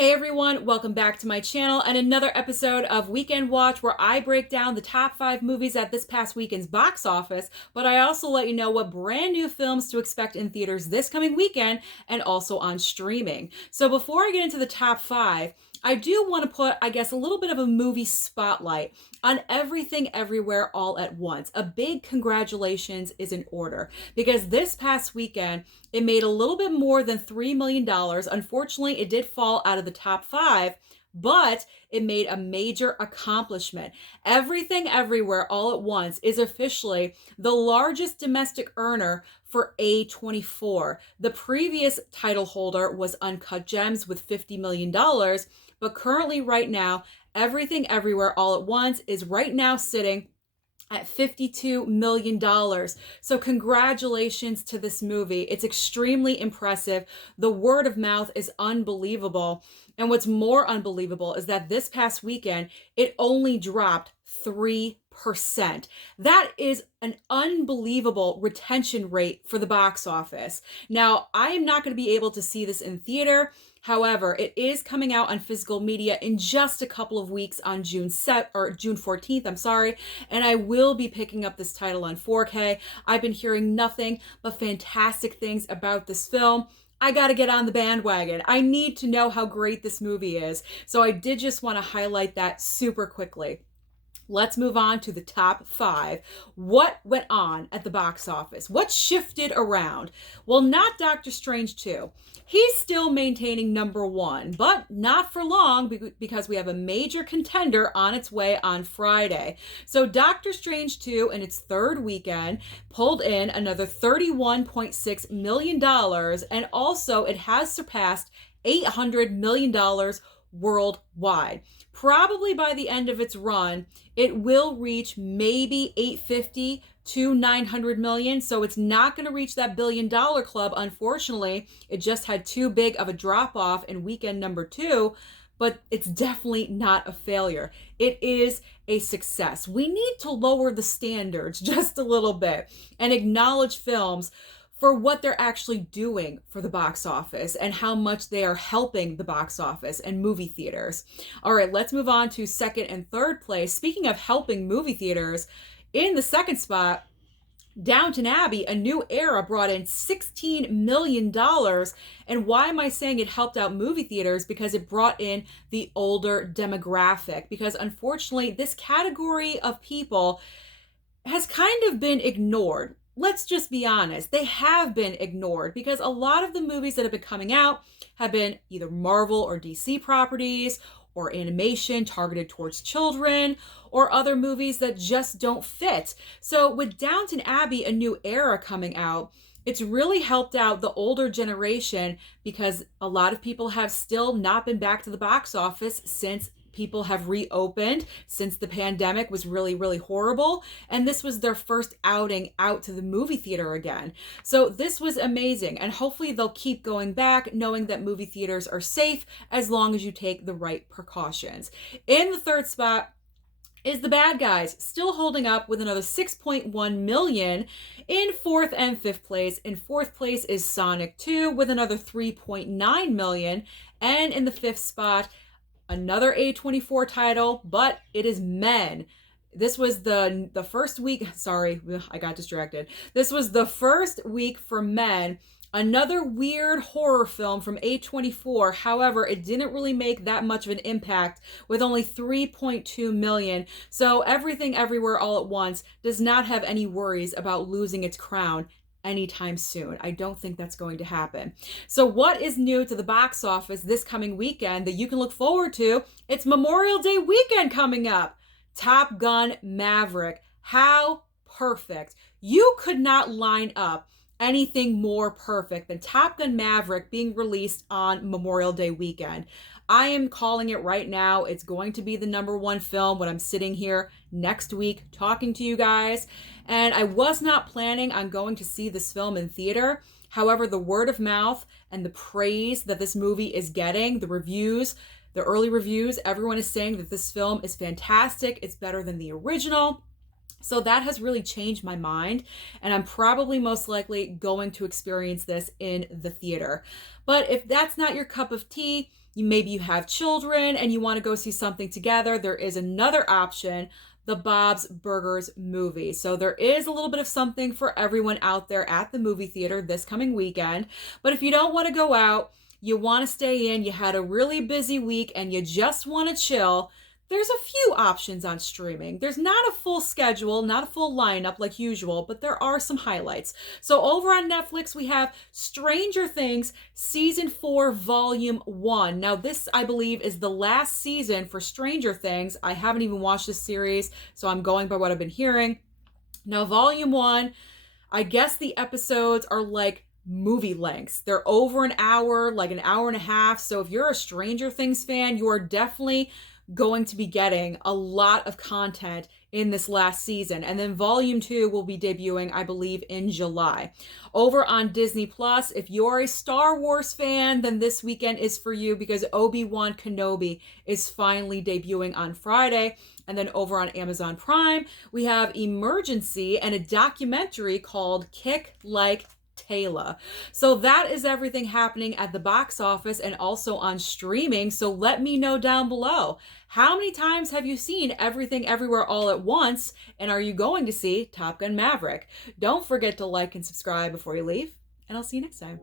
Hey everyone, welcome back to my channel and another episode of Weekend Watch where I break down the top 5 movies at this past weekend's box office, but I also let you know what brand new films to expect in theaters this coming weekend and also on streaming. So before I get into the top 5, I do want to put, I guess, a little bit of a movie spotlight on Everything Everywhere All at Once. A big congratulations is in order because this past weekend, it made a little bit more than $3 million. Unfortunately, it did fall out of the top 5, but it made a major accomplishment. Everything Everywhere All at Once is officially the largest domestic earner for A24. The previous title holder was Uncut Gems with $50 million, but currently right now, Everything Everywhere All at Once is right now sitting at $52 million. So congratulations to this movie. It's extremely impressive. The word of mouth is unbelievable. And what's more unbelievable is that this past weekend, it only dropped 3%. That is an unbelievable retention rate for the box office. Now, I am not going to be able to see this in theater. However, it is coming out on physical media in just a couple of weeks on June 14th, and I will be picking up this title on 4K. I've been hearing nothing but fantastic things about this film. I got to get on the bandwagon. I need to know how great this movie is. So I did just want to highlight that super quickly. Let's move on to the top 5. What went on at the box office? What shifted around? Well, not Doctor Strange 2. He's still maintaining number 1, but not for long because we have a major contender on its way on Friday. So Doctor Strange 2 in its third weekend pulled in another $31.6 million, and also it has surpassed $800 million worldwide. Probably by the end of its run, it will reach maybe 850 to 900 million. So it's not going to reach that $1 billion club. Unfortunately, it just had too big of a drop off in weekend number 2, but it's definitely not a failure. It is a success. We need to lower the standards just a little bit and acknowledge films for what they're actually doing for the box office and how much they are helping the box office and movie theaters. All right, let's move on to second and third place. Speaking of helping movie theaters, in the second spot, Downton Abbey, A New Era, brought in $16 million. And why am I saying it helped out movie theaters? Because it brought in the older demographic. Because unfortunately, this category of people has kind of been ignored. Let's just be honest, they have been ignored because a lot of the movies that have been coming out have been either Marvel or DC properties or animation targeted towards children or other movies that just don't fit. So with Downton Abbey, A New Era coming out, it's really helped out the older generation because a lot of people have still not been back to the box office since people have reopened, since the pandemic was really, really horrible. And this was their first outing out to the movie theater again. So this was amazing. And hopefully they'll keep going back knowing that movie theaters are safe as long as you take the right precautions. In the third spot is The Bad Guys, still holding up with another 6.1 million. In fourth and fifth place, in fourth place is Sonic 2 with another 3.9 million. And in the fifth spot, another A24 title, but it is Men. This was the first week. Sorry, I got distracted. This was the first week for Men. Another weird horror film from A24. However, it didn't really make that much of an impact with only 3.2 million. So Everything Everywhere All at Once does not have any worries about losing its crown anytime soon. I don't think that's going to happen. So what is new to the box office this coming weekend that you can look forward to? It's Memorial Day weekend coming up. Top Gun Maverick. How perfect. You could not line up anything more perfect than Top Gun Maverick being released on Memorial Day weekend. I am calling it right now. It's going to be the number 1 film when I'm sitting here next week talking to you guys. And I was not planning on going to see this film in theater. However, the word of mouth and the praise that this movie is getting, the reviews, the early reviews, everyone is saying that this film is fantastic. It's better than the original. So that has really changed my mind, and I'm probably most likely going to experience this in the theater. But if that's not your cup of tea, maybe you have children and you want to go see something together, there is another option, the Bob's Burgers movie. So there is a little bit of something for everyone out there at the movie theater this coming weekend. But if you don't want to go out, you want to stay in, you had a really busy week and you just want to chill, there's a few options on streaming. There's not a full schedule, not a full lineup like usual, but there are some highlights. So over on Netflix, we have Stranger Things Season 4, Volume 1. Now this, I believe, is the last season for Stranger Things. I haven't even watched this series, so I'm going by what I've been hearing. Now Volume 1, I guess the episodes are like movie lengths. They're over an hour, like an hour and a half. So if you're a Stranger Things fan, you are definitely going to be getting a lot of content in this last season. And then Volume 2 will be debuting, I believe, in July. Over on Disney Plus, if you're a Star Wars fan, then this weekend is for you because Obi-Wan Kenobi is finally debuting on Friday. And then over on Amazon Prime, we have Emergency and a documentary called Kick Like Taylor. So that is everything happening at the box office and also on streaming. So let me know down below. How many times have you seen Everything Everywhere All at Once? And are you going to see Top Gun Maverick? Don't forget to like and subscribe before you leave, and I'll see you next time.